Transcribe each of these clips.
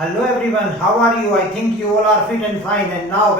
Hello everyone, how are you? I think you all are fit and fine, and now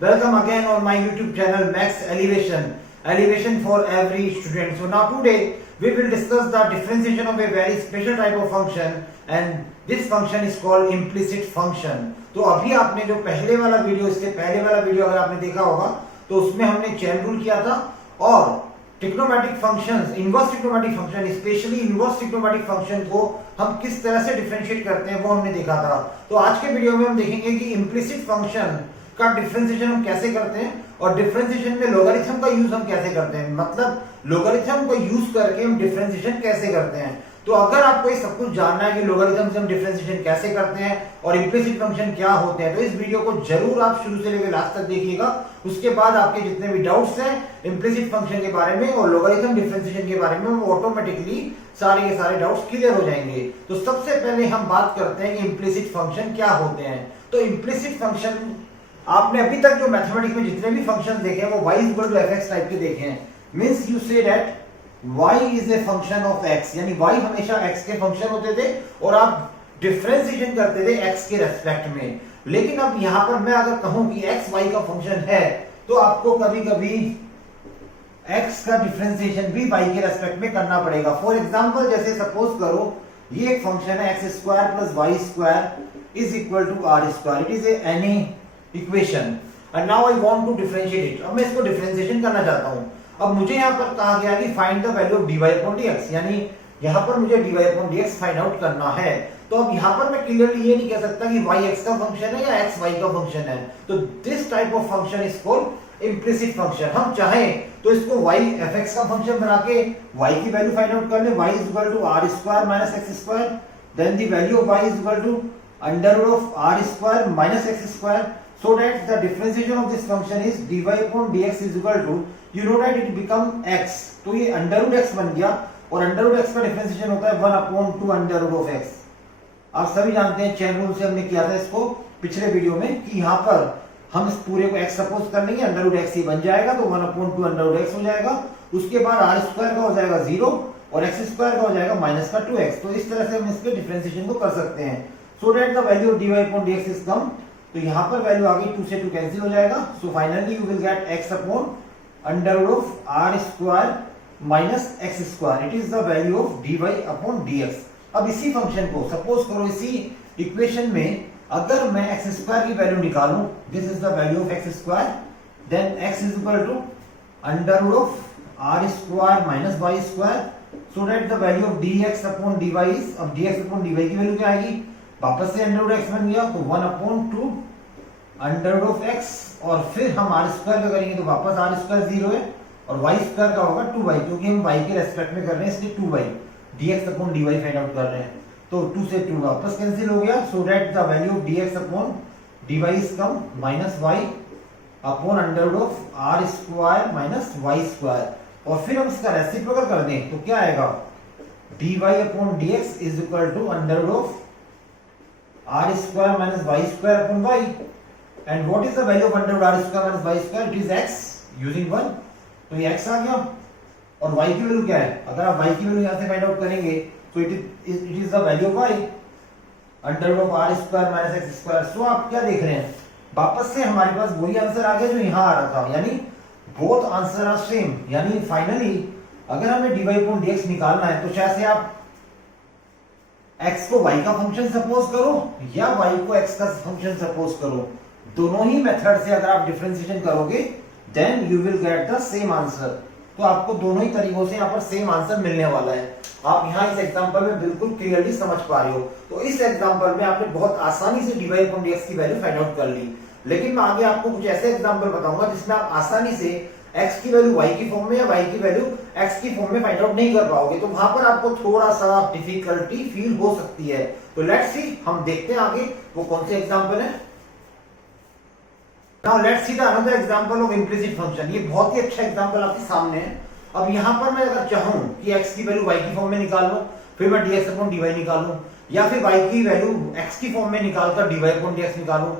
welcome again on my YouTube channel Max Elevation for every student. So now today we will discuss the differentiation of a very special type of function, and this function is called implicit function. तो अभी आपने जो पहले वाला video, इसके पहले वाला video अगर आपने देखा होगा तो उसमें हमने चेन रूल किया था और trigonometric functions, inverse trigonometric function, specially inverse trigonometric function को हम किस तरह से डिफरेंशिएट करते हैं वो हमने देखा था। तो आज के वीडियो में हम देखेंगे कि इम्प्लिसिट फंक्शन का डिफरेंशिएशन हम कैसे करते हैं और डिफरेंशिएशन में लोगारिथम का यूज हम कैसे करते हैं, मतलब लोगारिथम को यूज करके हम डिफरेंशिएशन कैसे करते हैं। तो अगर आपको ये सब कुछ जानना है कि लोगारिथम से हम डिफरेंशिएशन कैसे करते हैं और इम्प्लिसिट फंक्शन क्या होते हैं, तो इस वीडियो को जरूर आप शुरू से लेकर लास्ट तक देखिएगा। उसके बाद आपके जितने भी डाउट्स हैं इम्प्लिसिट फंक्शन के बारे में और लोगारिथम डिफरेंशिएशन के बारे में, वो ऑटोमेटिकली सारे के सारे डाउट्स क्लियर हो जाएंगे। तो सबसे पहले हम बात करते हैं कि इम्प्लिसिट फंक्शन क्या होते हैं। तो इम्प्लिसिट फंक्शन आपने अभी तक जो मैथमेटिक्स में जितने भी फंक्शन देखे हैं वो y = fx टाइप के देखे हैं। Means you say that y is a function of x, यानी y हमेशा x के फंक्शन होते थे और आप डिफरेंशिएशन करते थे x के रेस्पेक्ट में। लेकिन अब यहां पर मैं अगर कहूं कि x y का फंक्शन है तो आपको कभी कभी x का डिफरेंशिएशन भी y के रेस्पेक्ट में करना पड़ेगा। फॉर एग्जांपल जैसे सपोज करो ये एक फंक्शन है x² + y² = r²। It is any equation and now I want to differentiate it. अब मैं इसको डिफरेंशिएशन करना चाहता हूं। अब मुझे यहां पर कहा गया कि find the value of dy/dx, यानी यहां पर मुझे dy/dx फाइंड आउट करना है। तो अब यहां पर मैं क्लियरली ये नहीं कह सकता कि y x का फंक्शन है या x y का फंक्शन है। तो this type of function is called implicit function. हम चाहें तो इसको y fx का फंक्शन बना के y की वैल्यू फाइंड आउट कर ले, y = r² - x², then the value of y = r² - x², so that the differentiation of this function is dy/dx = you know that it become x। तो ये √x बन गया और √x का differentiation होता है 1/2√x। आप सभी जानते हैं चेन रूल से हमने किया था इसको पिछले वीडियो में कि यहाँ पर हम इस पूरे को x सपोज कर लेंगे, √x ही बन जाएगा तो 1/2√x हो जाएगा। उसके बाद r² का हो जाएगा 0 और x² का हो जाएगा -2x। तो इस तरह से हम इसके डिफरेंशिएशन को कर सकते हैं। सो that the value of dy/dx is come. तो यहाँ पर वैल्यू आ गई 2 से 2 कैंसिल हो जाएगा। So finally you will gate x/√r² - x²। It is the value of dy/dx। अब इसी फंक्शन को सपोज करो इसी इक्वेशन में अगर मैं x² की वैल्यू निकालूं, this is the value of x², then x = √r² - y², so that the value of dx/dy is, अब dx/dy की वैल्यू क्या आएगी, वापस से √x बन गया तो 1/2√x और फिर हम r² का करेंगे तो वापस r² 0 है और y² का होगा 2y, क्योंकि हम y के रेस्पेक्ट में कर रहे हैं इसलिए 2y, dx/dy फाइंड आउट कर रहे हैं। तो 2 से 2 वापस कैंसिल हो गया। सो that the value of dx/dy is come -y/r² - y²। और फिर हम इसका रेसिप्रोकल कर दें तो क्या आएगा, dy/dx = r² - y²/y। and what is the value of √r² - y²? it is x using 1। तो ये x आ गया और y की वैल्यू क्या है, अगर आप y की वैल्यू यहां से फाइंड आउट करेंगे तो it is the value of y √r² - x²। सो आप क्या देख रहे हैं, वापस से हमारे पास वही आंसर आ गया जो यहां आ रहा था, यानी बोथ आंसर आर सेम। यानी फाइनली अगर हमें dy/dx निकालना है तो चाहे आप x को y का फंक्शन सपोज करो या y को x का फंक्शन सपोज करो, दोनों ही मेथड से अगर आप डिफरेंशिएशन करोगे then you will get the same answer. तो आपको दोनों ही तरीकों से यहाँ पर सेम आंसर मिलने वाला है। आप यहाँ इस एग्जांपल में बिल्कुल क्लियरली समझ पा रहे हो। तो इस एग्जांपल में आपने बहुत आसानी से dy/dx की वैल्यू फाइंड आउट कर ली। लेकिन मैं आगे आपको कुछ ऐसे एग्जांपल बताऊंगा जिसमें आप आसानी से x की वैल्यू y की फॉर्म में या y की वैल्यू x की फॉर्म में फाइंड आउट नहीं कर पाओगे, तो वहां पर आपको थोड़ा सा डिफिकल्टी फील हो सकती है। तो लेट्स सी, हम देखते हैं आगे वो कौन से एग्जांपल है। Now let's see the another example of implicit function. ये बहुत ही अच्छा एग्जांपल आपके सामने है। अब यहां पर मैं अगर चाहूं कि x की वैल्यू y की फॉर्म में निकाल लूं, फिर मैं dx/dy निकालूं, या फिर y की वैल्यू x की फॉर्म में निकालकर dy/dx निकालूं,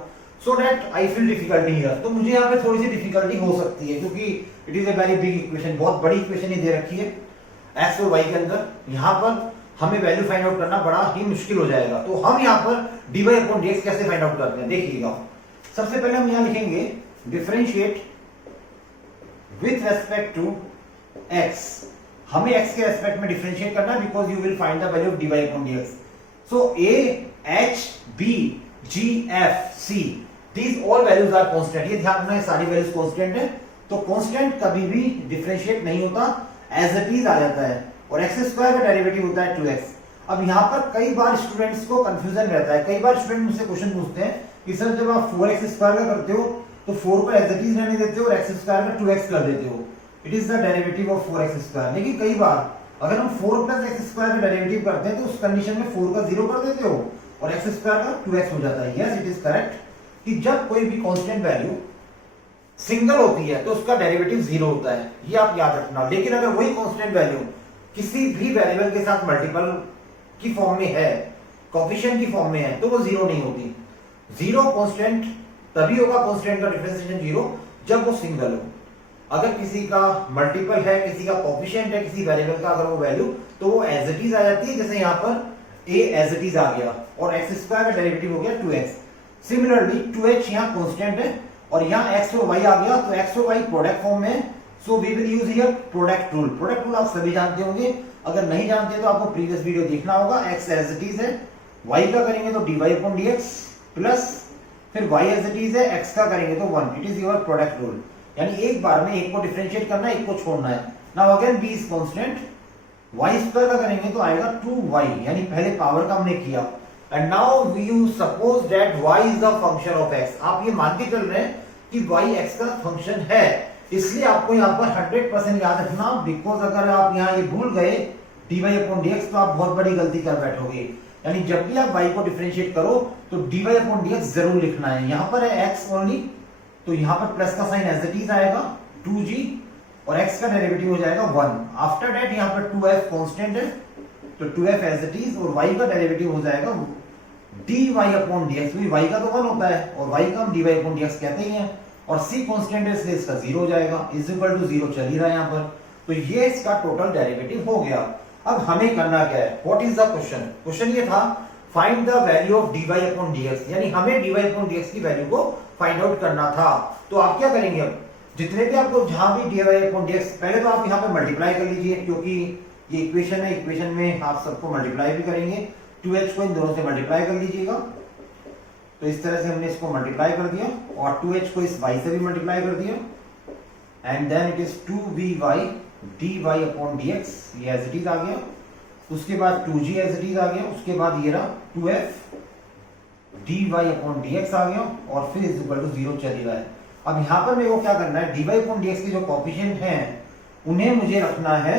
so that I feel difficulty here. तो मुझे यहाँ पे थोड़ी सी डिफिकल्टी हो सकती है क्योंकि it is a very big equation, बहुत बड़ी इक्वेशन ही दे रखी है x और y के अंदर। यहाँ पर हमें वैल्यू फाइंड आउट करना बड़ा ही मुश्किल हो जाएगा। तो हम यहाँ पर dy अपॉन dx कैसे फाइंड आउट करते हैं देखिएगा। सबसे पहले हम यहाँ लिखेंगे differentiate with respect to x। हमें x के रेस्पेक्ट में डिफरेंशिएट करना है because you will find the value of dy upon dx। So a h b g f c these all values are constant। ये ध्यान रखना है सारी वैल्यूज कांस्टेंट है। तो कांस्टेंट कभी भी डिफरेंशिएट नहीं होता, एज इट इज आ जाता है। और x स्क्वायर का डेरिवेटिव होता है 2x। अब यहाँ पर कई बार स्टूडेंट्स को कंफ्यूजन रहता है। कई बार स्टूडेंट मुझसे क्वेश्चन पूछते हैं कि सर जब आप 4x स्क्वायर का करते हो तो 4 को एज इट इज रहने देते हो और x स्क्वायर का 2x कर देते हो। It is the derivative of 4x square. लेकिन कई बार अगर हम 4 प्लस x स्क्वायर का डेरिवेटिव करते हैं तो उस कंडीशन में 4 का 0 कर देते हो और x स्क्वायर का 2x हो जाता है। यस, इट इज करेक्ट कि जब कोई भी कांस्टेंट वैल्यू सिंगल होती है तो उसका डेरिवेटिव 0 होता है, ये आप याद रखना। लेकिन अगर वही कांस्टेंट वैल्यू किसी भी वेरिएबल के साथ मल्टीपल की फॉर्म में है, कोएफिशिएंट की फॉर्म में है, तो वो 0 नहीं होती। 0 कांस्टेंट तभी होगा, कांस्टेंट का डिफरेंशिएशन 0, जब वो सिंगल हो। अगर किसी का मल्टीपल है, किसी का कोएफिशिएंट है किसी वेरिएबल का, अगर वो वैल्यू, तो वो एज इट इज आ जाती है। जैसे यहाँ पर a एज इट इज आ गया और x स्क्वायर का डेरिवेटिव हो गया 2x। सिमिलरली 2h यहाँ कांस्टेंट है और यहाँ x और y आ गया, तो x और y प्रोडक्ट फॉर्म में, so we will use here product rule. Product rule आप सभी जानते होंगे, अगर नहीं जानते तो आपको प्रीवियस वीडियो देखना होगा। x एज इट इज है, y का करेंगे तो dy अपॉन dx प्लस फिर y एज इट इज है, x का करेंगे तो 1। It is your product rule. यानी एक बार में एक को डिफरेंशिएट करना है, एक को छोड़ना है। Now again b is constant, y square का करेंगे तो आएगा 2y, यानी पहले पावर का हमने किया। And now you suppose that y is the function of x। आप ये मान के चल रहे हैं कि y x का फंक्शन है, इसलिए आपको यहाँ पर 100% याद रखना। बिकॉज अगर आप यहाँ ये भूल गए dy अपॉन dx तो आप बहुत बड़ी गलती कर बैठोगे। यानी जब भी आप y को डिफरेंशिएट करो तो dy अपॉन dx जरूर लिखना है। यहाँ पर है x ओनली, तो यहाँ पर प्लस का साइन एज इट इज आएगा 2g और x का डेरिवेटिव हो जाएगा 1। आफ्टर दैट यहाँ पर 2f कांस्टेंट है तो 2f एज इट इज और y का डेरिवेटिव हो जाएगा dy अपॉन dx। y का तो 1 होता है और y का हम dy अपॉन dx कहते ही हैं और c कांस्टेंट है इसलिए इसका 0 हो जाएगा, इज इक्वल टू 0 चल ही रहा है यहाँ पर। तो ये इसका टोटल डेरिवेटिव हो गया। अब हमें करना क्या है, what is the question? Question ये था find the value of dy upon dx, यानी हमें dy अपॉन dx की वैल्यू को फाइंड आउट करना था। तो आप क्या करेंगे, अब जितने भी आपको जहां भी dy अपॉन dx, पहले तो आप यहाँ पे मल्टीप्लाई कर लीजिए क्योंकि ये इक्वेशन है, इक्वेशन में आप सबको मल्टीप्लाई भी करेंगे। 2h को इन दोनों से मल्टीप्लाई कर लीजिएगा, तो इस तरह से हमने इसको मल्टीप्लाई कर दिया और 2h को इस y से भी मल्टीप्लाई कर दिया and then it is 2vy dy upon dx, ये एज इट इज आ गया। उसके बाद 2g एज इट इज आ गया, उसके बाद ये रहा 2f dy अपॉन dx आ गया और फिर इज इक्वल टू 0 चल ही रहा है। अब यहाँ पर मेरे को क्या करना है, dy अपॉन dx के जो कोएफिशिएंट हैं उन्हें मुझे रखना है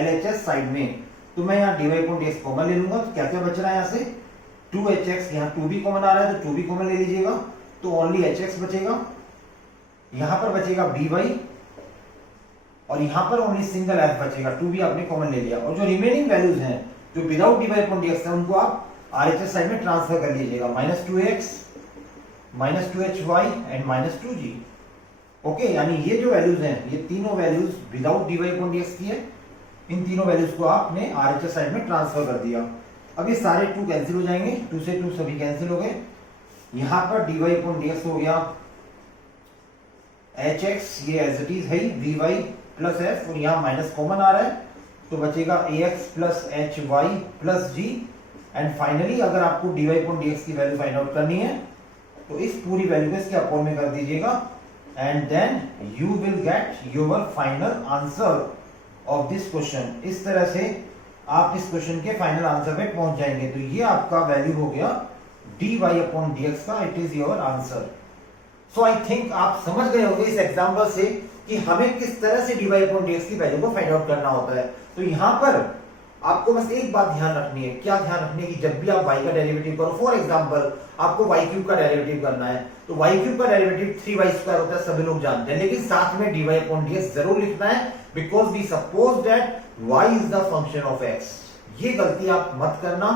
LHS साइड में। तो मैं यहाँ dy अपॉन dx कॉमन ले लूंगा, तो क्या क्या बच रहा है यहाँ से 2hx, यहाँ 2 भी कॉमन आ रहा है तो 2 भी कॉमन ले लीजिएगा, तो ओनली hx बचेगा। यहाँ पर बचेगा by और यहाँ पर ओनली सिंगल f बचेगा, 2 भी आपने कॉमन ले लिया। और जो रिमेनिंग वैल्यूज हैं जो विदाउट dy अपॉन dx है उनको आप RHS साइड में ट्रांसफर कर लीजिएगा, -2x -2hy and -2g। Okay, यानी ये जो वैल्यूज हैं ये तीनों values without dy upon dx की है। इन तीनों वैल्यूज को आपने RHS साइड में ट्रांसफर कर दिया। अब ये सारे 2 कैंसिल हो जाएंगे, 2 से 2 सभी कैंसिल हो गए। यहाँ पर dy अपॉन dx हो गया hx, ये एज इट इज है vy प्लस f और यहाँ माइनस कॉमन आ रहा है तो बचेगा ax plus hy plus g। And finally अगर आपको dy अपॉन dx की वैल्यू फाइंड आउट करनी है तो इस पूरी वैल्यू को इसके अपॉन में कर दीजिएगा and then you will get your final answer of this question. इस तरह से आप इस क्वेश्चन के फाइनल आंसर पे पहुंच जाएंगे। तो ये आपका वैल्यू हो गया dy अपॉन dx का, it is your answer. So I think आप समझ गए होंगे इस एग्जांपल से कि हमें किस तरह से dy अपॉन dx की वैल्यू को फाइंड आउट करना होता है। तो यहाँ पर आपको बस एक बात ध्यान रखनी है, क्या ध्यान रखनी है कि जब भी आप y का डेरिवेटिव करो, फॉर एग्जांपल आपको y क्यूब का डेरिवेटिव करना है तो y क्यूब का डेरिवेटिव 3y स्क्वायर होता है, सभी लोग जानते हैं, लेकिन साथ में dy अपॉन dx जरूर लिखना है because we suppose that y is the function of x। ये गलती आप मत करना,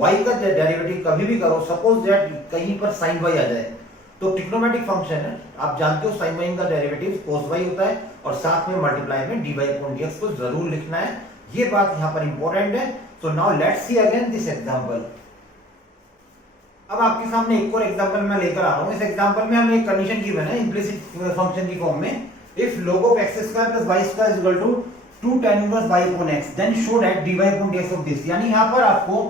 y का डेरिवेटिव कभी भी करो सपोज दैट कहीं पर sin y आ जाए तो ट्रिग्नोमेट्रिक फंक्शन है, आप जानते हो sin y का डेरिवेटिव cos y होता है और साथ में मल्टीप्लाई में dy अपॉन dx को जरूर लिखना है। ये बात यहाँ पर इंपॉर्टेंट है। So now let's see again this example. अब आपके सामने एक और एग्जांपल मैं लेकर आ रहा हूं। इस एग्जांपल में हमें एक कंडीशन गिवन है इम्प्लिसिट फंक्शन की फॉर्म में, if log of x square plus y square is equal to 2 tan inverse y upon x then show that dy upon dx of this। यानी यहां पर आपको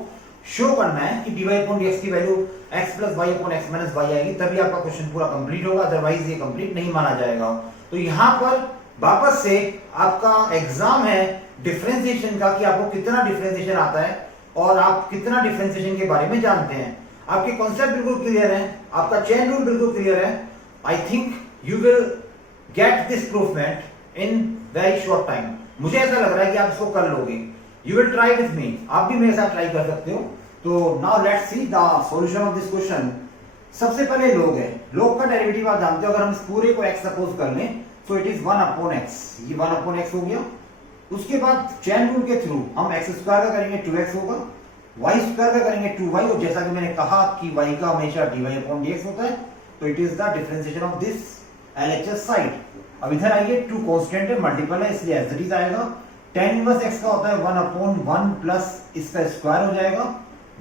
शो करना है कि dy upon dx की value x plus y upon x minus y आएगी, तभी आपका क्वेश्चन पूरा कंप्लीट होगा, अदरवाइज ये कंप्लीट नहीं माना जाएगा। तो यहां पर वापस से आपका एग्जाम है डिफरेंशिएशन का कि आपको कितना डिफरेंशिएशन आता है और आप कितना डिफरेंशिएशन के बारे में जानते हैं। आपके कॉन्सेप्ट बिल्कुल क्लियर है, आपका चेन रूल बिल्कुल क्लियर है। I think you will get this proofment in very short time. मुझे ऐसा लग रहा है कि आप इसको कर लोगे। You will try with me, आप भी मेरे साथ ट्राई कर सकते हो। तो now let's see the solution of this question. सबसे पहले log है, log का डेरिवेटिव आप जानते हो, अगर हम इस पूरे को x सपोज कर लें तो इट इज 1 अपॉन x, ये 1 अपॉन x हो गया। उसके बाद चेन रूल के थ्रू हम x स्क्वायर का करेंगे 2x होगा, y स्क्वायर का करेंगे 2y, और जैसा कि मैंने कहा कि y का हमेशा dy अपॉन dx होता है, तो it is the differentiation of this LHS side. अब इधर आइए, 2 कांस्टेंट है, मल्टीपल है, इसलिए एज इट इज आएगा। tan इनवर्स x का होता है 1 अपॉन 1 प्लस इसका स्क्वायर हो जाएगा,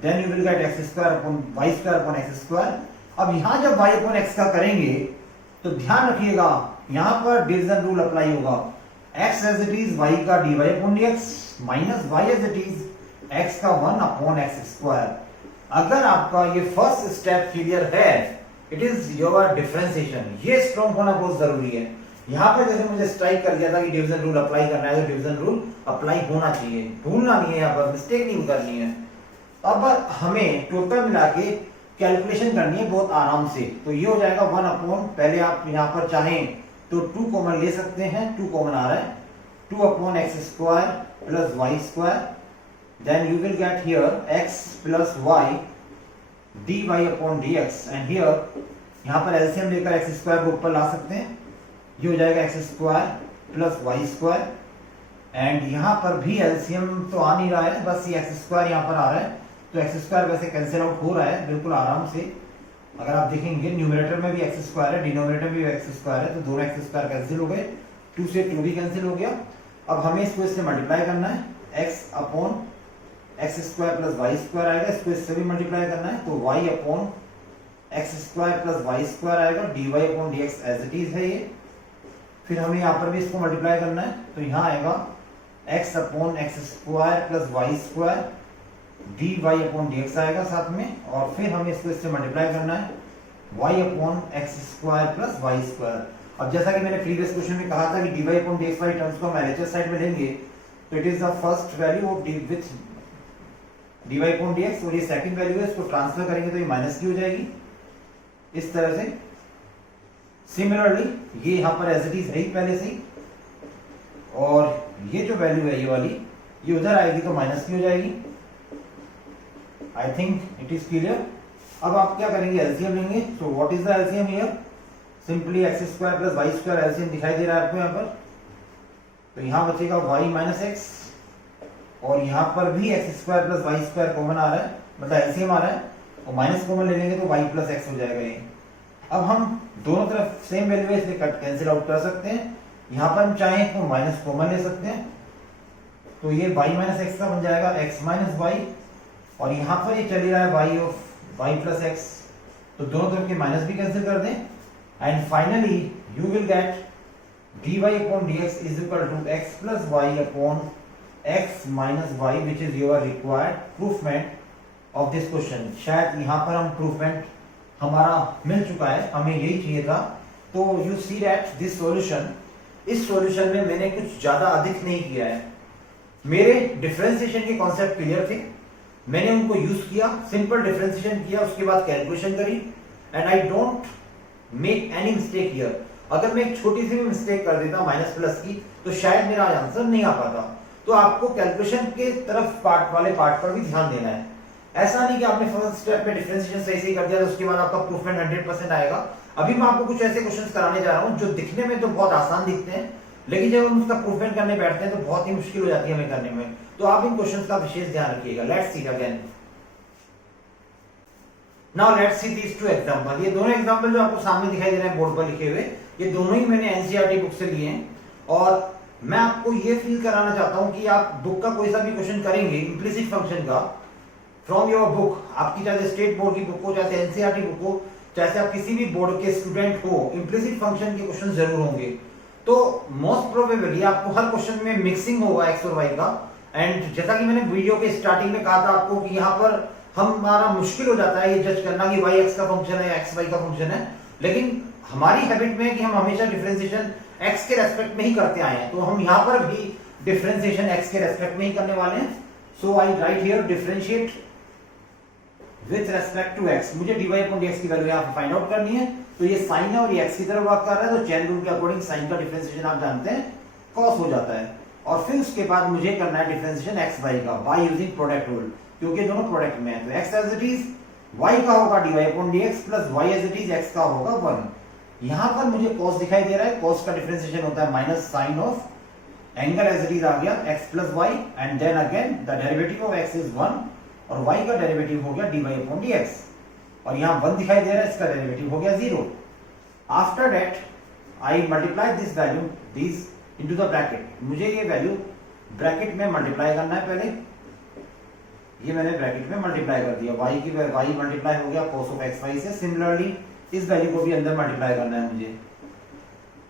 then you will get x square upon y square upon x square. अब यहां जब y अपॉन x का करेंगे तो ध्यान रखिएगा यहां पर डिवीजन रूल अप्लाई होगा। x as it is y का dy upon dx minus y as it is x का 1 अपॉन x स्क्वायर। अगर आपका ये फर्स्ट स्टेप क्लियर है, इट इज योर डिफरेंशिएशन। ये स्ट्रॉन्ग होना बहुत जरूरी है। यहां पर जैसे मुझे स्ट्राइक कर दिया था कि डिवीजन रूल अप्लाई करना है, तो डिवीजन रूल अप्लाई होना चाहिए, भूलना नहीं है, यहां पर मिस्टेक नहीं करनी है। अब हमें टोटल मिला के कैलकुलेशन करनी है बहुत आराम से। तो ये हो जाएगा 1 अपॉन, पहले आप यहां पर चाहें तो 2 कॉमन ले सकते हैं, 2 कॉमन आ रहा है, 2 upon x square plus y square, then you will get here x plus y dy upon dx, and here यहां पर एलसीएम लेकर x स्क्वायर को ऊपर ला सकते हैं, ये हो जाएगा x square plus y square, and यहां पर भी एलसीएम तो आ नहीं रहा है, बस ये x स्क्वायर यहां पर आ रहा है, तो एक्स स्क्वायर वैसे कैंसिल आउट हो रहा है बिल्कुल आराम से। अगर आप देखेंगे न्यूमरेटर में भी एक्स स्क्वायर है, डिनोमिनेटर में भी एक्स स्क्वायर है, तो दोनों एक्स स्क्वायर कैंसिल हो गए, 2 से 2 भी कैंसिल हो गया। अब हमें इसको इससे मल्टीप्लाई करना है, x upon x square plus y square आएगा, इसको इससे भी मल्टीप्लाई करना है, तो y upon x square plus y square आएगा, dy upon dx as it is है ये। फिर हमें यहाँ पर भी इसको मल्टीप्लाई करना है, तो यहाँ आएगा x upon x square plus y square dy upon dx आएगा साथ में, और फिर हमें इसको इससे मल्टीप्लाई करना है y upon x square plus y square. अब जैसा कि मैंने प्रीवियस क्वेश्चन में कहा था कि dy अपॉन dx वाली टर्म्स को हम LHS साइड में लेंगे, तो it is the first value of with dy upon dx, और ये सेकंड वैल्यू है, इसको ट्रांसफर करेंगे तो ये माइनस की हो जाएगी इस तरह से। सिमिलरली ये यहाँ पर एज इट इज है ही पहले से ही, और ये जो वैल्यू है ये वाली, ये उधर आएगी तो माइनस की हो जाएगी। I think it is clear. अब आप क्या करेंगे, एलसीएम लेंगे, तो what is the LCM here, simply x square plus y square LCM दिखाई दे रहा है आपको यहाँ पर, तो यहाँ बचेगा y माइनस एक्स, और यहाँ पर भी x square plus y square common आ रहा है, मतलब एलसीएम आ रहा है, और माइनस कॉमन ले लेंगे तो y प्लस एक्स हो जाएगा ये। अब हम दोनों तरफ सेम वैल्यू है इसलिए कट कैंसिल आउट कर सकते हैं। यहाँ पर हम चाहें तो माइनस कॉमन ले सकते हैं, तो ये y माइनस एक्स का बन जाएगा x माइनस वाई, और यहाँ पर ये चल रहा है y of y plus x, तो दोनों तरफ के माइनस भी कैंसिल कर दें, and finally you will get dy upon dx is equal to x plus y upon x minus y, which is your required proofment of this question. शायद यहाँ पर हम प्रूफमेंट हमारा मिल चुका है, हमें यही चाहिए था। तो you see that this solution, इस सॉल्यूशन में मैंने कुछ ज्यादा अधिक नहीं किया है, मेरे डिफरेंशिएशन के कॉन्सेप्ट क्लियर थे, मैंने उनको यूज किया, सिंपल डिफरेंशिएशन किया, उसके बाद कैलकुलेशन करी, and I don't make any mistake here. अगर मैं एक छोटी सी भी मिस्टेक कर देता माइनस प्लस की, तो शायद मेरा आंसर नहीं आ पाता। तो आपको कैलकुलेशन के तरफ पार्ट वाले पार्ट पर भी ध्यान देना है। ऐसा नहीं कि आपने फर्स्ट स्टेप पे डिफरेंशिएशन सही से कर दिया तो उसके बाद आपका प्रूफमेंट 100% आएगा। अभी मैं आपको कुछ ऐसे क्वेश्चंस कराने जा रहा हूं जो दिखने में तो बहुत आसान दिखते हैं, लेकिन जब हम उसका प्रूफमेंट करने बैठते हैं तो बहुत ही मुश्किल हो जाती है हमें करने में। तो आप इन क्वेश्चंस का विशेष ध्यान रखिएगा। Let's see again. Now let's see these two example. ये दोनों एग्जांपल जो आपको सामने दिखाई दे रहे हैं बोर्ड पर लिखे हुए, ये दोनों ही मैंने एनसीईआरटी बुक से लिए हैं, और मैं आपको ये फील कराना चाहता हूं कि आप बुक का कोई सा भी क्वेश्चन करेंगे इम्प्लिसिट फंक्शन का फ्रॉम योर बुक, आपकी चाहे स्टेट बोर्ड की बुक हो, चाहे एनसीईआरटी बुक हो, चाहे आप किसी भी बोर्ड के स्टूडेंट हो, इम्प्लिसिट फंक्शन के क्वेश्चन जरूर होंगे। तो मोस्ट प्रोबेबली आपको हर क्वेश्चन में मिक्सिंग होगा एक्स और वाई का। एंड जैसा कि मैंने वीडियो के स्टार्टिंग में कहा था आपको कि यहाँ पर हमारा मुश्किल हो जाता है ये जज करना कि वाई एक्स का फंक्शन है या एक्स वाई का फंक्शन है, लेकिन हमारी हैबिट में है कि हम हमेशा डिफरेंशिएशन एक्स के रेस्पेक्ट में ही करते आए हैं, तो हम यहाँ पर भी डिफरेंशिएशन एक्स के रेस्पेक्ट में ही करने वाले हैं। So I write here differentiate with respect to x. मुझे dy अपॉन dx की वैल्यू यहाँ पे फाइंड आउट करनी है, तो ये साइन है और ये x की तरफ वर्क कर रहा है, तो चेन रूल के अकॉर्डिंग साइन का डिफरेंशिएशन आप जानते हैं cos हो जाता है। और फिर उसके बाद मुझे करना है डिफरेंशिएशन x y का बाय यूजिंग प्रोडक्ट रूल, क्योंकि दोनों प्रोडक्ट में है। तो x as it is y का होगा dy upon dx plus y as it is x का होगा 1। यहाँ पर मुझे cos दिखाई दे रहा है, cos का डिफरेंशिएशन होता है minus sine of angle as it is आ गया x plus y and then again the derivative of x is 1 और y का डेरिवेटिव हो गया dy अपॉन dx, और यहाँ 1 दिखाई दे रहा है, इसका डेरिवेटिव हो गया 0। After that I multiply this value this into the bracket. मुझे ये वैल्यू ब्रैकेट में मल्टीप्लाई करना है पहले, ये मैंने ब्रैकेट में मल्टीप्लाई कर दिया, y की y मल्टीप्लाई हो गया cos ऑफ xy से। सिमिलरली इस वैल्यू को भी अंदर मल्टीप्लाई करना है मुझे,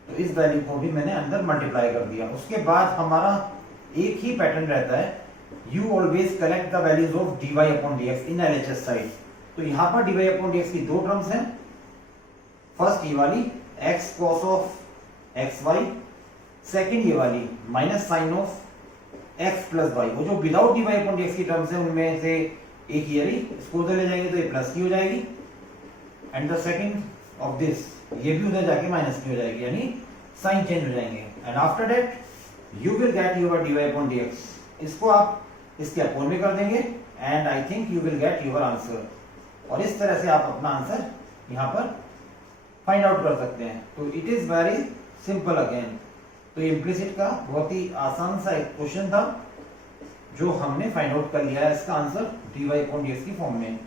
तो इस वैल्यू को भी मैंने अंदर मल्टीप्लाई कर दिया। उसके बाद हमारा एक ही पैटर्न रहता है, you always collect the values of dy upon dx in LHS side। तो यहाँ पर dy upon dx की दो टर्म्स हैं, फर्स्ट ये वाली x cos of xy, second ये वाली minus sine of x plus y। वो जो विदाउट dy upon dx की टर्म्स हैं उनमें से एक ये रही, इसको उधर ले जाएंगे तो ये प्लस की हो जाएगी, and the second of this ये भी उधर जाके माइनस की हो जाएगी, यानी साइन चेंज हो जाएंगे। And after that you will get your dy upon dx। इसको आप इसके अपोन में कर देंगे and I think you will get your answer, और इस तरह से आप अपना आंसर यहाँ पर फाइंड आउट कर सकते हैं। तो it is very simple again. तो इम्प्लिसिट का बहुत ही आसान सा एक क्वेश्चन था जो हमने फाइंड आउट कर लिया है, इसका आंसर dy upon dx की फॉर्म में।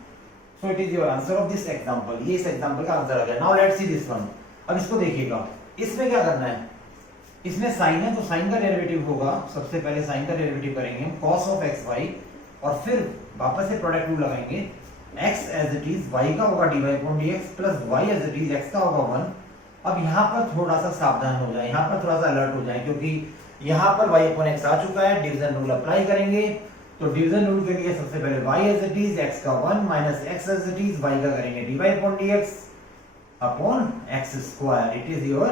So it is your answer of this example. ये इस एग्जांपल का आंसर आ गया। Now let's see this one. अब इसको देखिएगा, इसमें क्या करना है, इसमें साइन है तो साइन का डेरिवेटिव होगा, सबसे पहले साइन का डेरिवेटिव करेंगे हम cos ऑफ xy, और फिर वापस से प्रोडक्ट रूल लगाएंगे, x as it is y का होगा dy upon dx plus y as it is x का होगा 1। अब यहाँ पर थोड़ा सा सावधान हो जाए, यहाँ पर थोड़ा सा अलर्ट हो जाए, क्योंकि यहाँ पर y अपॉन x आ चुका है, डिवीजन रूल अप्लाई करेंगे। तो डिवीजन रूल के लिए सबसे पहले y as it is x का 1 minus x as it is y का करेंगे dy upon dx upon x square. It is your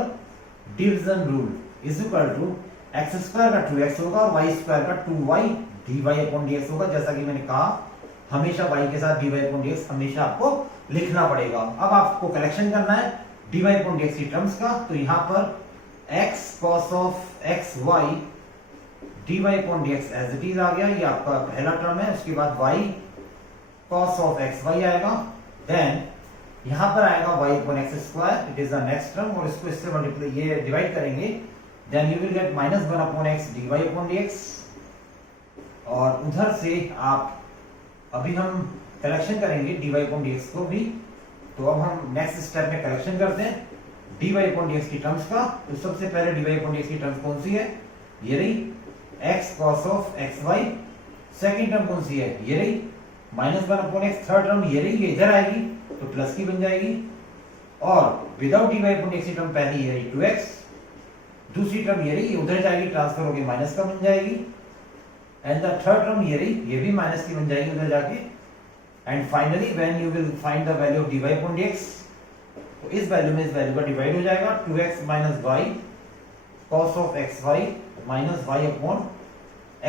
division rule is equal to x square का 2x होगा और वाई स्क्वायर का 2y dy अपॉन dx होगा। जैसा कि मैंने कहा हमेशा y के साथ dy अपॉन dx हमेशा आपको लिखना पड़ेगा। अब आपको कलेक्शन करना है dy अपॉन dx की टर्म्स का, तो यहाँ पर x cos of xy dy upon dx as it is आ गया, ये आपका पहला टर्म है। उसके बाद y cos ऑफ xy आएगा, देन यहाँ पर आएगा y upon x square, it is the next term, और इसको इससे मल्टीप्लाई ये डिवाइड करेंगे, then you will get minus 1 upon x dy upon dx। और उधर से आप अभी हम कलेक्शन करेंगे dy upon dx को भी। तो अब हम नेक्स्ट स्टेप में कलेक्शन करते हैं dy upon dx की टर्म्स का। तो सबसे पहले dy upon dx की टर्म्स कौन सी है, ये रही x cos of xy। Second term कौन सी है, ये रही minus 1 upon x। Third term ये रही, ये इधर आएगी तो प्लस की बन जाएगी, और विदाउट dy upon dx की टर्म पहली ये रही 2x, दूसरी टर्म ये रही उधर जाएगी, ट्रांसफर होगी माइनस का बन जाएगी, एंड द थर्ड टर्म ये रही, ये भी माइनस की बन जाएगी उधर जाके। And finally when you will find the value of dy upon dx, तो इस वैल्यू में इस वैल्यू का डिवाइड हो जाएगा, 2x minus y cos of xy minus y upon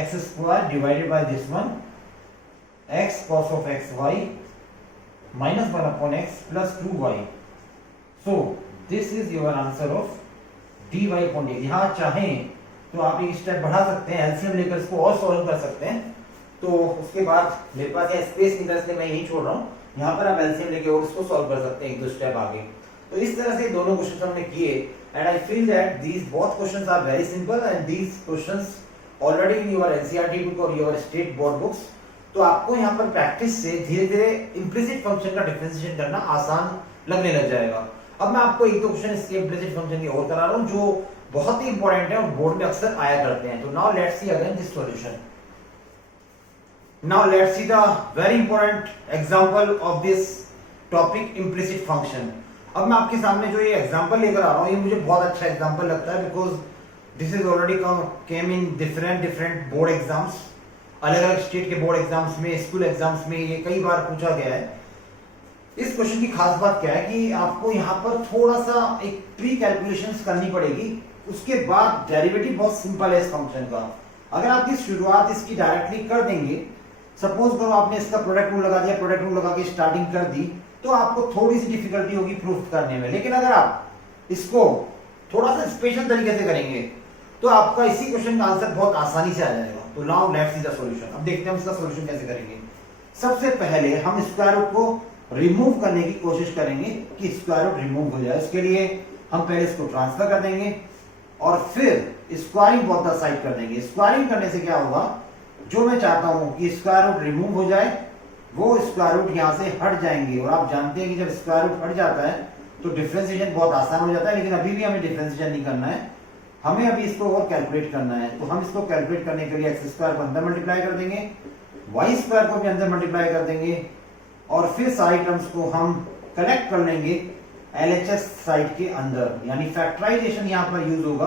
x square divided by this one x cos of xy minus 1 upon x plus 2y। So this is your answer of dy upon dx। यहाँ चाहें तो आप एक step बढ़ा सकते हैं, LCM लेकर इसको और सॉल्व कर सकते हैं। तो उसके बाद मेरे पास यहाँ स्पेस निकल, इसलिए मैं यही छोड़ रहा हूँ। यहाँ पर आप एलसीएम लेके और इसको सॉल्व कर सकते हैं एक दो स्टेप आगे। तो इस तरह से दोनों क्वेश्चन हमने किए, and I feel that these both questions are very simple, and these questions already in your NCERT book और योर स्टेट बोर्ड बुक्स। तो आपको यहाँ पर प्रैक्टिस से धीरे धीरे इम्प्लिसिट फंक्शन का डिफरेंशिएशन करना आसान लगने लग जाएगा। अब मैं आपको एक दो क्वेश्चन इसके इम्प्लिसिट फंक्शन के और करा रहा हूँ, जो बहुत ही इंपॉर्टेंट है और बोर्ड में अक्सर आया करते हैं। तो now let's see again this solution. Now let's see the very important example of this topic implicit function. अब मैं आपके सामने जो ये एग्जांपल लेकर आ रहा हूँ, ये मुझे बहुत अच्छा एग्जांपल लगता है because this is already came in different board exams, अलग अलग स्टेट के बोर्ड एग्जाम्स में, स्कूल एग्जाम्स में ये कई बार पूछा गया है। इस क्वेश्चन की खास बात क्या है कि आपको यहाँ पर थोड़ा सा एक प्री कैलकुलेशंस करनी पड़ेगी, उसके बाद डेरिवेटिव बहुत सिंपल है इस फंक्शन का। अगर आप की शुरुआत इसकी डायरेक्टली कर देंगे, सपोज करो आपने इसका प्रोडक्ट रूल लगा दिया, प्रोडक्ट रूल लगा के स्टार्टिंग कर दी, तो आपको थोड़ी सी डिफिकल्टी होगी प्रूफ करने में। लेकिन अगर आप इसको थोड़ा सा स्पेशल तरीके से करेंगे तो आपका इसी क्वेश्चन का आंसर बहुत आसानी से आ जाएगा। तो now let's see the solution. अब देखते हैं हम इसका सॉल्यूशन कैसे करेंगे। सबसे पहले हम स्क्वायर रूट को रिमूव करने की कोशिश करेंगे कि स्क्वायर रूट रिमूव हो जाए। उसके लिए हम पहले इसको ट्रांसफर कर देंगे और फिर स्क्वायरिंग बोथ द साइड कर देंगे। स्क्वायरिंग करने से क्या होगा, जो मैं चाहता हूं कि स्क्वायर रूट रिमूव हो जाए, वो स्क्वायर रूट यहां से हट जाएंगे। और आप जानते हैं कि जब स्क्वायर रूट हट जाता है तो डिफरेंशिएशन बहुत आसान हो जाता है। लेकिन अभी भी हमें डिफरेंशिएशन नहीं करना है, हमें अभी इसको और कैलकुलेट करना है। तो हम इसको कैलकुलेट करने के लिए एक्स स्क्वायर को अंदर मल्टीप्लाई कर देंगे, वाई स्क्वायर को भी अंदर मल्टीप्लाई कर देंगे और फिर सारी टर्म्स को हम कलेक्ट कर लेंगे एलएचएस साइड के अंदर, यानी फैक्टराइजेशन यहाँ पर यूज होगा।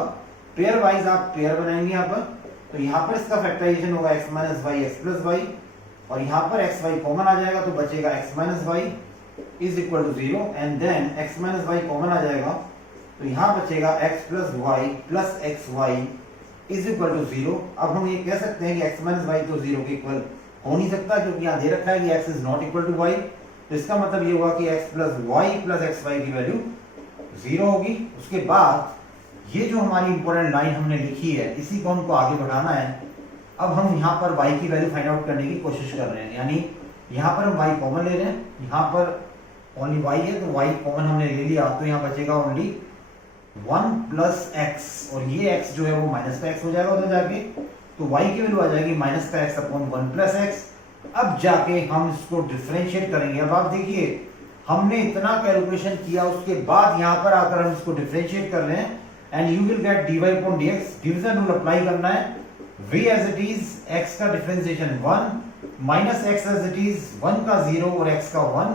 पेयर वाइज आप पेयर बनाएंगे यहाँ पर, तो यहाँ पर इसका फैक्टराइजेशन होगा x minus y x plus y, और यहाँ पर एक्स वाई कॉमन आ जाएगा तो बचेगा x minus y is equal to 0 and then x minus y common आ जाएगा तो यहाँ बचेगा x plus y plus x y is equal to 0। अब हम ये कह सकते हैं कि x माइनस वाई तो 0 के इक्वल हो नहीं सकता, क्योंकि यहाँ दे रखा है कि x is not equal to y. तो इसका मतलब ये हुआ कि x plus y plus x y की वैल्यू 0 होगी। उसके बाद ये जो हमारी इंपॉर्टेंट लाइन हमने लिखी है, इसी को हमको आगे बढ़ाना है। अब हम यहाँ पर y की वैल्यू फाइंड आउट करने की कोशिश कर रहे हैं, यानी यहाँ पर हम y कॉमन ले रहे हैं, यहाँ पर ओनली y है तो y कॉमन हमने ले लिया, तो यहाँ बचेगा ओनली 1 प्लस एक्स, और ये x जो है वो माइनस का x हो जाएगा उधर जाके, तो y की वैल्यू आ जाएगी माइनस का x अपॉन 1 प्लस एक्स। अब जाके हम इसको डिफरेंशिएट करेंगे। अब आप देखिए हमने इतना कैलकुलेशन किया, उसके बाद यहाँ पर आकर हम इसको डिफरेंशिएट कर रहे हैं and you will get dy upon dx। Division rule apply करना है, v as it is x का differentiation 1 minus x as it is 1 का 0 और x का 1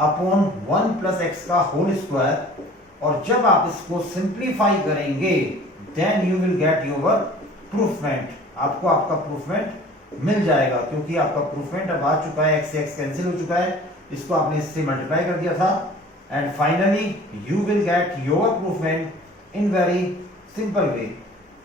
अपॉन 1 प्लस एक्स का होल स्क्वायर। और जब आप इसको सिंप्लीफाई करेंगे then you will get your प्रूफमेंट। आपको आपका प्रूफमेंट मिल जाएगा, क्योंकि आपका प्रूफमेंट अब आ चुका है, x से x कैंसिल हो चुका है, इसको आपने इससे मल्टीप्लाई कर दिया था and finally you will get your प्रूफमेंट इन वेरी सिंपल वे।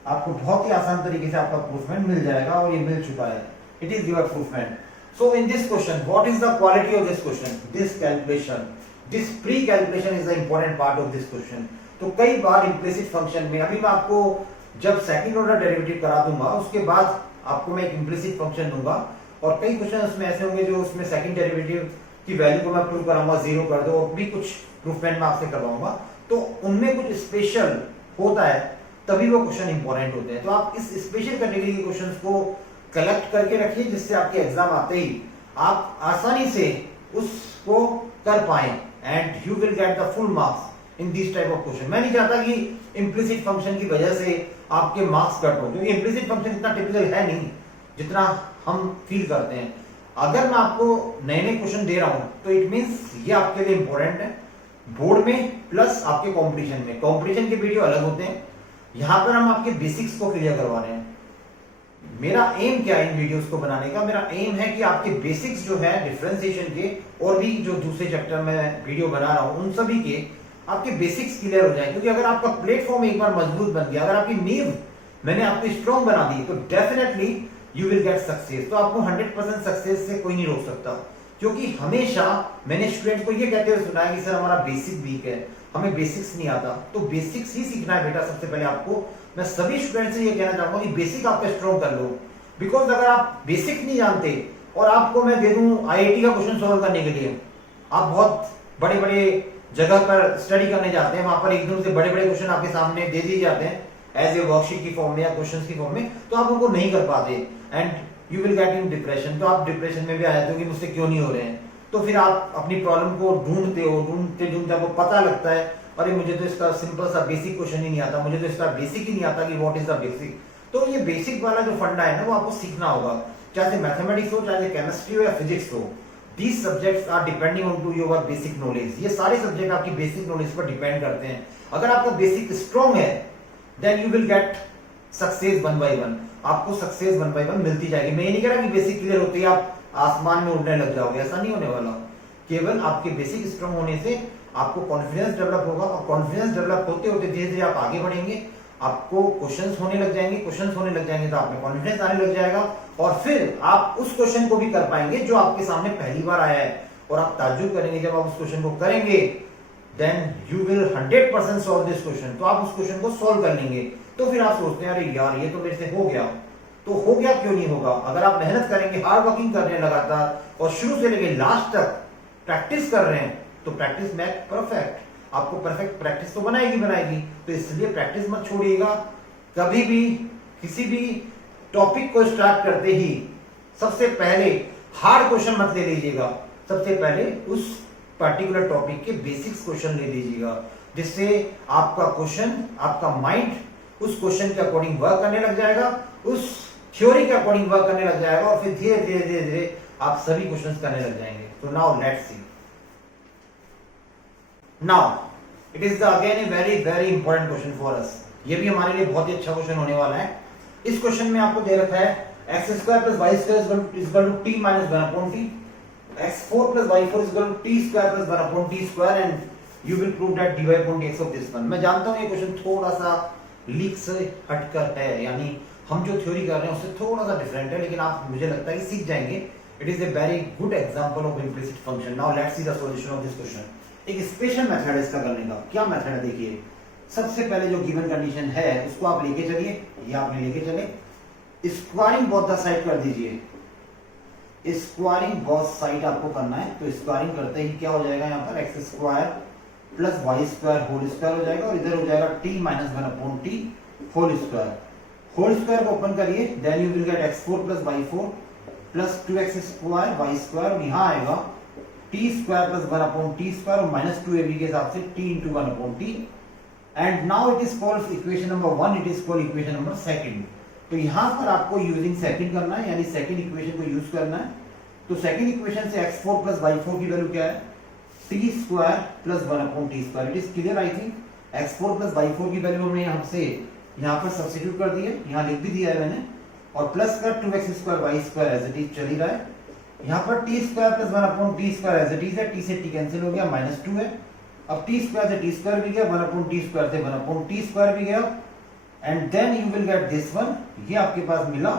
आपको बहुत ही आसान तरीके से आपका प्रूफमेंट मिल जाएगा और ये मिल चुका है। इट इज योर प्रूफमेंट। So in this question, what is the quality of this question? This calculation, this pre-calculation is the important part of this question. तो कई बार implicit function में, अभी मैं आपको जब सेकंड ऑर्डर डेरिवेटिव करा दूंगा उसके बाद आपको मैं एक implicit function दूंगा, और कई क्वेश्चन उसमें ऐसे होंगे जो उसमें सेकंड डेरिवेटिव की वैल्यू को मैं प्रूव कराऊंगा 0 कर दो, और भी कुछ प्रूफमेंट मैं आपसे करवाऊंगा। तो उनमें कुछ स्पेशल होता है, तभी वो क्वेश्चन इंपॉर्टेंट होते हैं। तो आप इस स्पेशल कैटेगरी के क्वेश्चन को कलेक्ट करके रखिए, जिससे आपके एग्जाम आते ही आप आसानी से उसको कर पाए and you will get the full marks in this type of question. मैं नहीं चाहता कि इम्प्लिसिट फंक्शन की वजह से आपके मार्क्स कट हो, क्योंकि इम्प्लिसिट फंक्शन इतना टिपिकल है नहीं जितना हम फील करते हैं। अगर मैं आपको नए नए क्वेश्चन दे रहा हूं तो इट मींस ये आपके लिए इंपॉर्टेंट है बोर्ड में प्लस आपके कॉम्पिटिशन में। कॉम्पिटिशन के वीडियो अलग होते हैं, यहां पर हम आपके बेसिक्स को क्लियर करवा रहे हैं। मेरा एम क्या है इन वीडियोस को बनाने का? मेरा एम है कि आपके बेसिक्स जो है डिफरेंशिएशन के, और भी जो दूसरे चैप्टर में वीडियो बना रहा हूं उन सभी के आपके बेसिक्स क्लियर हो जाए। क्योंकि अगर आपका प्लेटफॉर्म एक बार मजबूत बन गया, अगर आपकी नींव मैंने आपकी स्ट्रॉन्ग बना दी, तो definitely you will get success. तो आपको 100% सक्सेस से कोई नहीं रोक सकता, क्योंकि हमेशा मैंने स्टूडेंट को ये कहते हुए सुना है कि सर हमारा बेसिक वीक है, हमें बेसिक्स नहीं आता। तो बेसिक्स ही सीखना है बेटा सबसे पहले आपको। मैं सभी स्टूडेंट से ये कहना चाहूंगा कि बेसिक आपका स्ट्रॉन्ग कर लो, बिकॉज अगर आप बेसिक नहीं जानते और आपको मैं दे दूं आईआईटी का क्वेश्चन सॉल्व करने के लिए, आप बहुत बड़े बड़े जगह पर स्टडी करने जाते हैं, वहां पर एकदम से बड़े बड़े क्वेश्चन आपके सामने दे दिए जाते हैं एज ए वर्कशीट की फॉर्म में या क्वेश्चन की फॉर्म में, तो आप उनको नहीं कर पाते and you will get in depression. तो आप डिप्रेशन में भी आ जाते हो कि मुझसे क्यों नहीं हो रहे हैं। तो फिर आप अपनी प्रॉब्लम को ढूंढते हो, ढूंढते ढूंढते आपको पता लगता है अरे मुझे तो इसका सिंपल सा बेसिक क्वेश्चन ही नहीं आता, मुझे तो इसका बेसिक ही नहीं आता कि व्हाट इज द बेसिक। तो ये बेसिक वाला जो फंडा है ना वो आपको सीखना होगा, चाहे मैथमेटिक्स हो, चाहे केमिस्ट्री हो या फिजिक्स हो। These subjects are depending on to your basic knowledge। ये सारे सब्जेक्ट आपकी बेसिक नॉलेज पर डिपेंड करते हैं। अगर आपका बेसिक स्ट्रॉन्ग है then you will get success one by one, आपको सक्सेस वन बाय वन मिलती जाएगी। मैं ये नहीं कह रहा कि बेसिक क्लियर होते ही आप आसमान में उड़ने लग जाओगे, ऐसा नहीं होने वाला। केवल आपके बेसिक स्ट्रॉन्ग होने से आपको कॉन्फिडेंस डेवलप होगा, और कॉन्फिडेंस डेवलप होते होते धीरे धीरे आप आगे बढ़ेंगे, आपको क्वेश्चंस होने लग जाएंगे, क्वेश्चंस होने लग जाएंगे तो आप में कॉन्फिडेंस आने लग जाएगा, और फिर आप उस क्वेश्चन को भी कर पाएंगे जो आपके सामने पहली बार आया है, और आप ताज्जुब करेंगे जब आप उस क्वेश्चन को करेंगे। Then you will 100% solve this question, तो आप उस क्वेश्चन को सॉल्व कर लेंगे। तो फिर आप सोचते हैं अरे यार ये तो मेरे से हो गया, तो हो गया क्यों नहीं होगा? अगर आप मेहनत करेंगे, हार्ड वर्किंग कर रहे हैं लगातार, और शुरू से लेकर लास्ट तक प्रैक्टिस कर रहे हैं, तो प्रैक्टिस मेक परफेक्ट। आपको परफेक्ट प्रैक्टिस तो बनाएगी बनाएगी, तो इसलिए प्रैक्टिस मत छोड़िएगा। कभी भी किसी भी टॉपिक को स्टार्ट करते ही सबसे पहले हार्ड क्वेश्चन मत ले लीजिएगा, सबसे पहले उस पर्टिकुलर टॉपिक के बेसिक्स क्वेश्चन ले लीजिएगा, जिससे आपका क्वेश्चन, आपका माइंड उस क्वेश्चन के अकॉर्डिंग वर्क करने लग जाएगा, उस थ्योरी के अकॉर्डिंग वर्क करने लग जाएगा, और फिर धीरे धीरे धीरे धीरे आप सभी क्वेश्चंस करने लग जाएंगे। तो now let's C. Now it is the again a very very important question for us. ये भी हमारे लिए बहुत ही अच्छा क्वेश्चन होने वाला है। इस क्वेश्चन में आपको दे रखा है x² + y² = t - 1/t, x4 + y4 = t² + 1/t² and you will prove that dy/dx of this one. मैं जानता हूं ये क्वेश्चन थोड़ा सा लीक से हटकर है, यानी हम जो थ्योरी कर रहे हैं उससे थोड़ा सा डिफरेंट है, लेकिन आप, मुझे लगता है कि सीख जाएंगे। It is a very good example of implicit function. Now let's see the solution of this question. एक स्पेशल मेथड है इसका करने का। क्या मेथड है देखिए, सबसे पहले जो गिवन कंडीशन है उसको आप लेके चलिए, ये आपने लेके चले, स्क्वायरिंग बोथ द साइड कर दीजिए। स्क्वायरिंग बोथ साइड आपको करना है, तो स्क्वायरिंग करते ही क्या हो जाएगा, यहाँ पर x² + y² होल स्क्वायर हो जाएगा, और इधर हो जाएगा t - 1/t whole square. Whole square को ओपन करिए, then you will get x4 + y4 + 2x² y², और यहाँ आएगा t² + 1/t² और -2ab के हिसाब से t × 1/t। And now it is called equation number 1, it is called equation number 2। तो यहाँ पर आपको यूजिंग सेकंड करना है, यानी सेकंड इक्वेशन को यूज करना है। तो सेकंड इक्वेशन से x4 + y4 की वैल्यू क्या है, t² + 1/t²। It is clear I think. x4 + y4 की वैल्यू हमने यहाँ पर सब्स्टिट्यूट कर दी है, यहाँ लिख भी दिया है मैंने, और प्लस कर 2x² y² as it is चल ही रहा है। यहाँ पर t² + 1/t² as it is है, t से t कैंसिल हो गया, -2 है। अब t² से t² भी गया, 1/t² से 1/t² भी गया, and then you will get this one, ये आपके पास मिला।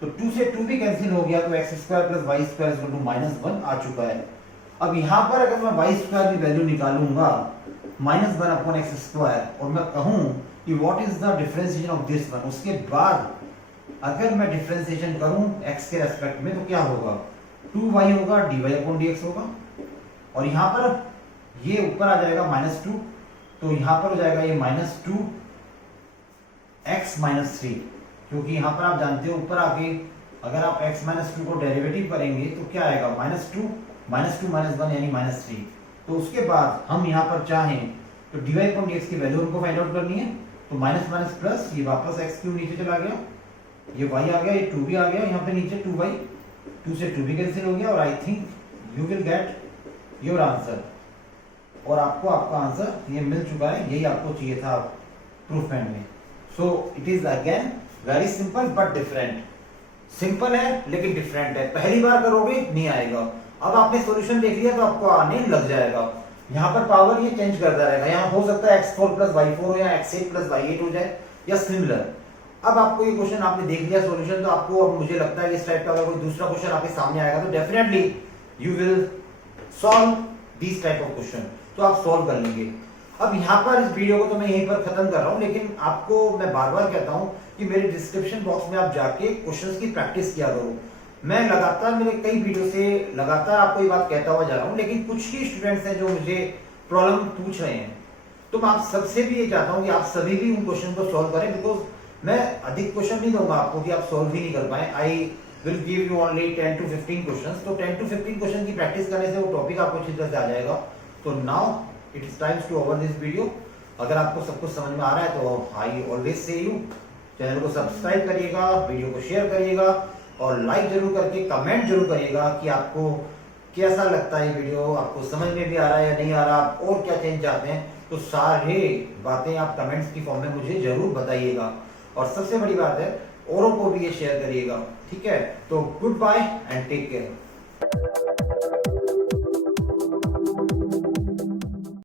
तो 2 से 2 भी कैंसिल हो गया, तो x² + y² = -1 आ चुका है। अब यहाँ पर अगर मैं y² की वैल्यू निकालूंगा -1/x², और मैं कहूं कि what is the differentiation of this one, उसके बाद अगर मैं डिफरेंशिएशन करूं x के रेस्पेक्ट में, तो क्या होगा, 2y होगा, dy/dx होगा, और यहाँ पर ये ऊपर आ जाएगा -2, तो यहाँ पर हो जाएगा ये -2 x - 3, क्योंकि यहाँ पर आप जानते हो ऊपर आके अगर आप x - 2 को डेरिवेटिव करेंगे तो क्या आएगा, -2 - 1 यानी -3। तो उसके बाद हम यहाँ पर चाहें तो dy/dx की वैल्यू हमको फाइंड आउट करनी है, तो माइनस माइनस प्लस, ये वापस x³ नीचे चला गया, ये y आ गया, ये 2 भी आ गया, यहाँ पे नीचे 2y, 2 से 2 भी कैंसिल हो गया, और आई think you will get your answer. और आपको आपका आंसर ये मिल चुका है, यही आपको चाहिए था प्रूफमेंट में। So it is again very simple but different. Simple है लेकिन डिफरेंट है, पहली बार करोगे नहीं आएगा, अब आपने सॉल्यूशन देख लिया तो आपको आने लग जाएगा। यहाँ पर पावर ये चेंज करता रहेगा, यहाँ हो सकता है x4 + y4 हो या x8 + y8 हो जाए या सिमिलर। अब आपको ये क्वेश्चन आपने देख लिया सॉल्यूशन, तो आपको अब मुझे लगता है कि इस टाइप का अगर कोई दूसरा क्वेश्चन आपके सामने आएगा तो definitely you will solve this type of question, तो आप सॉल्व कर लेंगे। अब यहाँ पर इस वीडियो को तो मैं यहीं पर खत्म कर रहा हूँ, लेकिन आपको मैं बार बार कहता हूँ कि मेरे डिस्क्रिप्शन बॉक्स में आप जाके क्वेश्चंस की प्रैक्टिस किया करो। मैं लगातार मेरे कई वीडियो से लगातार आपको ये बात कहता हुआ जा रहा हूँ, लेकिन कुछ ही स्टूडेंट्स हैं जो मुझे प्रॉब्लम पूछ रहे हैं, तो मैं आप सबसे भी ये चाहता हूँ कि आप सभी भी उन क्वेश्चन को सॉल्व करें, बिकॉज मैं अधिक क्वेश्चन नहीं दूंगा आपको कि आप सॉल्व ही नहीं कर पाए। I will give you only 10 to 15 questions. तो 10 to 15 क्वेश्चन की प्रैक्टिस करने से वो टॉपिक आपको अच्छी तरह से आ जाएगा। तो now it is times to over this video. अगर आपको सब कुछ समझ में आ रहा है तो I always say you channel को सब्सक्राइब करिएगा, वीडियो को शेयर करिएगा और लाइक जरूर करके कमेंट जरूर करिएगा कि आपको कैसा लगता है वीडियो, आपको समझ में भी आ रहा है या नहीं आ रहा, आप और क्या चेंज चाहते हैं। तो सारे बातें आप कमेंट्स की फॉर्म में मुझे जरूर बताइएगा और सबसे बड़ी बात है औरों को भी ये शेयर करिएगा। ठीक है, तो good bye and take care.